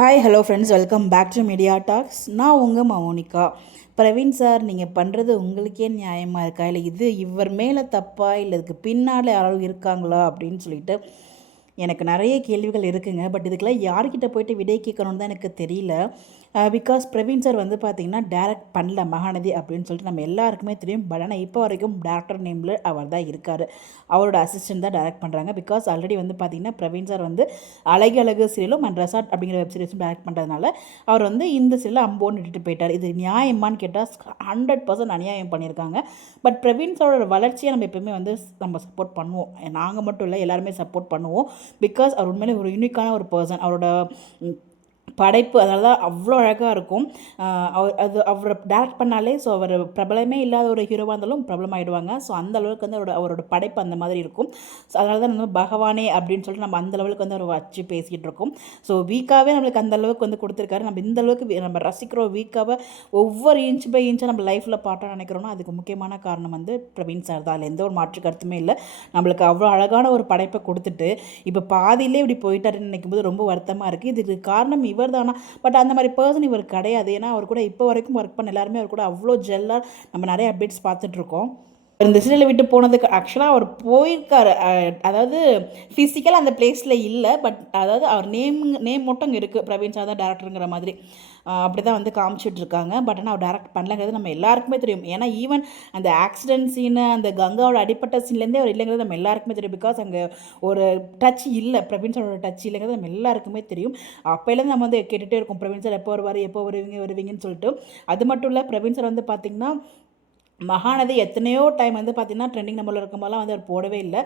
Hi hello friends, welcome back to media talks. நான் உங்கள் Monica. Praveen sir, நீங்கள் பண்ணுறது உங்களுக்கே நியாயமாக இருக்கா, இல்லை இது இவர் மேலே தப்பா, இல்லை இதுக்கு பின்னால் யாராவது இருக்காங்களா அப்படின்னு சொல்லிட்டு எனக்கு நிறைய கேள்விகள் இருக்குங்க. பட் இதுக்கெல்லாம் யார்கிட்ட போயிட்டு விடை கேட்கணுன்னு தான் எனக்கு தெரியல. பிகாஸ் பிரவீன் சார் வந்து பார்த்திங்கன்னா டேரக்ட் பண்ணல மகாநதி அப்படின்னு சொல்லிட்டு நம்ம எல்லாருக்குமே தெரியும். பட் ஆனால் இப்போ வரைக்கும் டேரக்டர் நேமில் அவர் தான் இருக்கார். அவரோட அசிஸ்டன்ட் தான் டேரக்ட் பண்ணுறாங்க. பிகாஸ் ஆல்ரெடி வந்து பார்த்திங்கன்னா பிரவீன் சார் வந்து அழகு அழகு சீரியலும் அண்ட் ரெசார்ட் அப்படிங்கிற வெப் சீரிஸும் டேரக்ட் பண்ணுறதுனால அவர் வந்து இந்த சீரியலில் அம்போன்னு விட்டுட்டு போயிட்டார். இது நியாயமானு கேட்டால் 100% அநியாயம் பண்ணியிருக்காங்க. பட் பிரவீன் சாரோட வளர்ச்சியை நம்ம எப்பவுமே வந்து நம்ம சப்போர்ட் பண்ணுவோம். நாங்கள் மட்டும் இல்லை, எல்லாருமே சப்போர்ட் பண்ணுவோம். பிகாஸ் அவர் உண்மையிலே ஒரு யூனிக்கான ஒரு பர்சன். அவரோட படைப்பு அதனால தான் அவ்வளோ அழகாக இருக்கும். அவரை டேரக்ட் பண்ணாலே ஸோ அவர் பிரபலமே இல்லாத ஒரு ஹீரோவாக இருந்தாலும் பிரபலம் ஆகிடுவாங்க. ஸோ அந்த அளவுக்கு வந்து அவரோட படைப்பு அந்த மாதிரி இருக்கும். ஸோ அதனால தான் நம்ம பகவானே அப்படின்னு சொல்லிட்டு நம்ம அந்த லெவலுக்கு வந்து அவர் வச்சு பேசிகிட்டு இருக்கோம். ஸோ வீக்காகவே நம்மளுக்கு அந்த அளவுக்கு வந்து கொடுத்துருக்காரு. நம்ம இந்த அளவுக்கு நம்ம ரசிக்கிறோம். வீக்காக ஒவ்வொரு இன்ச் பை இன்ச்சாக நம்ம லைஃப்பில் பாட்டாக நினைக்கிறோன்னா அதுக்கு முக்கியமான காரணம் வந்து பிரவீன் சார் தான். அதில் எந்த ஒரு மாற்று கருத்துமே இல்லை. நம்மளுக்கு அவ்வளோ அழகான ஒரு படைப்பை கொடுத்துட்டு இப்போ பாதியிலே இப்படி போயிட்டாருன்னு நினைக்கும் போது ரொம்ப வருத்தமாக இருக்குது. இதுக்கு காரணம் இவர் தானா? பட் அந்த மாதிரி பர்சன் இவர் கிடையாது. ஏன்னா அவர் கூட இப்போ வரைக்கும் ஒர்க் பண்ண எல்லாருமே அவர் கூட அவ்வளோ ஜெல்லாக நம்ம நிறைய அப்டேட்ஸ் பார்த்துட்ருக்கோம். இந்த சீரியலை விட்டு போனதுக்கு ஆக்சுவலாக அவர் போயிருக்காரு. அதாவது ஃபிசிக்கலாக அந்த பிளேஸில் இல்லை. பட் அதாவது அவர் நேம் மட்டும் அங்கே இருக்குது. பிரவீன் சார் தான் டேரக்டருங்கிற மாதிரி அப்படி தான் வந்து காமிச்சிட்ருக்காங்க. பட் ஆனால் அவர் டேரக்ட் பண்ணலங்கிறது நம்ம எல்லாருக்குமே தெரியும். ஏன்னா ஈவன் அந்த ஆக்சிடென்ட் சீனு, அந்த கங்காவோட அடிப்பட்ட சீன்லேருந்தே அவர் இல்லைங்கிறது நம்ம எல்லாருக்குமே தெரியும். பிகாஸ் அங்கே ஒரு டச் இல்லை, பிரவீன் சாரோட டச் இல்லைங்கிறது நம்ம எல்லாருக்குமே தெரியும். அப்போலேருந்து நம்ம வந்து கேட்டுகிட்டே இருக்கோம், பிரவீன் சார் எப்போ வருவார், எப்போ வருவீங்கன்னு சொல்லிட்டு. அது மட்டும் இல்லை, பிரவீன் சார் வந்து பார்த்திங்கன்னா மகாநதி எத்தனையோ டைம் வந்து பார்த்திங்கன்னா ட்ரெண்டிங் நம்பரில் இருக்கும்போதெல்லாம் வந்து அவர் போடவே இல்லை.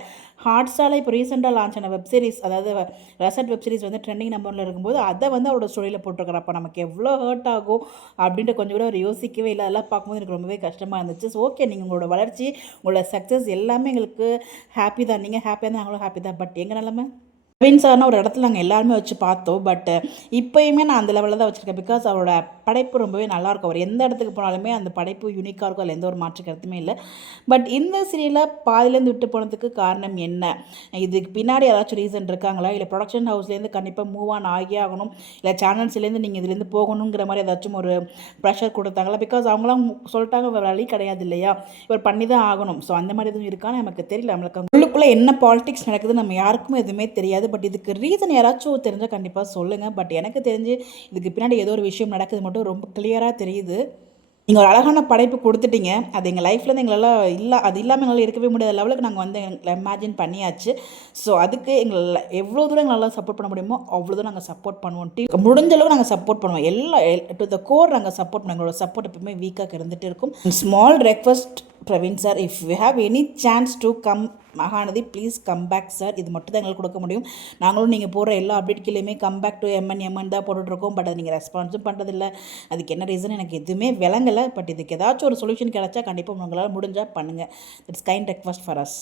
ஹாட்ஸ்டாரில் இப்போ ரீசெண்டாக லான்ச் ஆன வெப் சீரிஸ், அதாவது ரெசார்ட் வெப் சீரிஸ் வந்து ட்ரெண்டிங் நம்பரில் இருக்கும்போது அதை வந்து அவரோட ஸ்டோரியில் போட்டிருக்காரு. அப்போ நமக்கு எவ்வளோ ஹர்ட் ஆகும் அப்படின்ட்டு கொஞ்சம் கூட அவர் யோசிக்கவே இல்லை. அதெல்லாம் பார்க்கும்போது எனக்கு ரொம்பவே கஷ்டமாக இருந்துச்சு. ஸோ ஓகே, நீங்கள் உங்களோட வளர்ச்சி, உங்களோட சக்ஸஸ் எல்லாமே எங்களுக்கு ஹாப்பி தான். நீங்கள் ஹாப்பியாக தான், நாங்களும் ஹாப்பி தான். பட் எங்கள் நிலமை பிரவீன் சார்னா ஒரு இடத்துல நாங்கள் எல்லாருமே வச்சு பார்த்தோம். பட் இப்போயுமே நான் அந்த லெவலில் தான் வச்சுருக்கேன். பிகாஸ் அவரோட படைப்பு ரொம்பவே நல்லாயிருக்கும். அவர் எந்த இடத்துக்கு போனாலுமே அந்த படைப்பு யூனிக்காக இருக்கும். அதில் எந்த ஒரு மாற்று கருத்துமே இல்லை. பட் இந்த சீரியலில் பாதிலேருந்து விட்டு போனதுக்கு காரணம் என்ன? இதுக்கு பின்னாடி ஏதாச்சும் ரீசன் இருக்காங்களா? இல்லை ப்ரொடக்ஷன் ஹவுஸ்லேருந்து கண்டிப்பாக மூவ் ஆன் ஆகியே ஆகணும், இல்லை சேனல்ஸ்லேருந்து நீங்கள் இதுலேருந்து போகணுங்கிற மாதிரி ஏதாச்சும் ஒரு ப்ரெஷர் கொடுத்தாங்களா? பிகாஸ் அவங்களாம் சொல்லிட்டாங்க வழி கிடையாது இல்லையா, இவர் பண்ணி தான் ஆகணும். ஸோ அந்த மாதிரி எதுவும் இருக்கான்னு நமக்கு தெரியல. நம்மளுக்கு உள்ளுக்குள்ளே என்ன பாலிடிக்ஸ் நடக்குது நம்ம யாருக்குமே எதுவுமே தெரியாது. பட் இதுக்கு ரீசன் யாராச்சும் தெரிஞ்சால் கண்டிப்பாக சொல்லுங்கள். பட் எனக்கு தெரிஞ்சு இதுக்கு பின்னாடி ஏதோ ஒரு விஷயம் நடக்குது மட்டும் ரொம்ப கிளியராக தெரியுது. நீங்கள் ஒரு அழகான படைப்பு கொடுத்துட்டீங்க. அது எங்கள் லைஃப்லேருந்து எங்களால் அது இல்லாமல் எங்களால் இருக்கவே முடியாத லெவலுக்கு நாங்கள் வந்து இமேஜின் பண்ணியாச்சு. ஸோ அதுக்கு எங்களை எவ்வளோ தூரம் எங்களால் சப்போர்ட் பண்ண முடியுமோ அவ்வளோ தூரம் நாங்கள் சப்போர்ட் பண்ணுவோம். முடிஞ்ச அளவுக்கு நாங்கள் சப்போர்ட் பண்ணுவோம். டு த கோர் நாங்கள் சப்போர்ட் பண்ணுவோம். எங்களோட சப்போர்ட் எப்பவுமே வீக்காக இருந்துகிட்டு இருக்கும். Small request Praveen sir, if you have any chance to come Mahanadi, please come back sir. இது மட்டும் தான் எங்களுக்கு கொடுக்க முடியும். நாங்களும் நீங்கள் போடுற எல்லா அப்டேட் கீழேயுமே கம் பேக் டு எம்என் தான் போட்டுட்ருக்கோம். பட் அது நீங்கள் ரெஸ்பான்ஸும் பண்ணுறதில்ல. அதுக்கு என்ன ரீசன் எனக்கு எதுவுமே விளங்கலை. பட் இதுக்கு ஏதாச்சும் ஒரு சொல்யூஷன் கிடச்சா கண்டிப்பாக உங்களால் முடிஞ்சால் பண்ணுங்கள். It's kind request for us.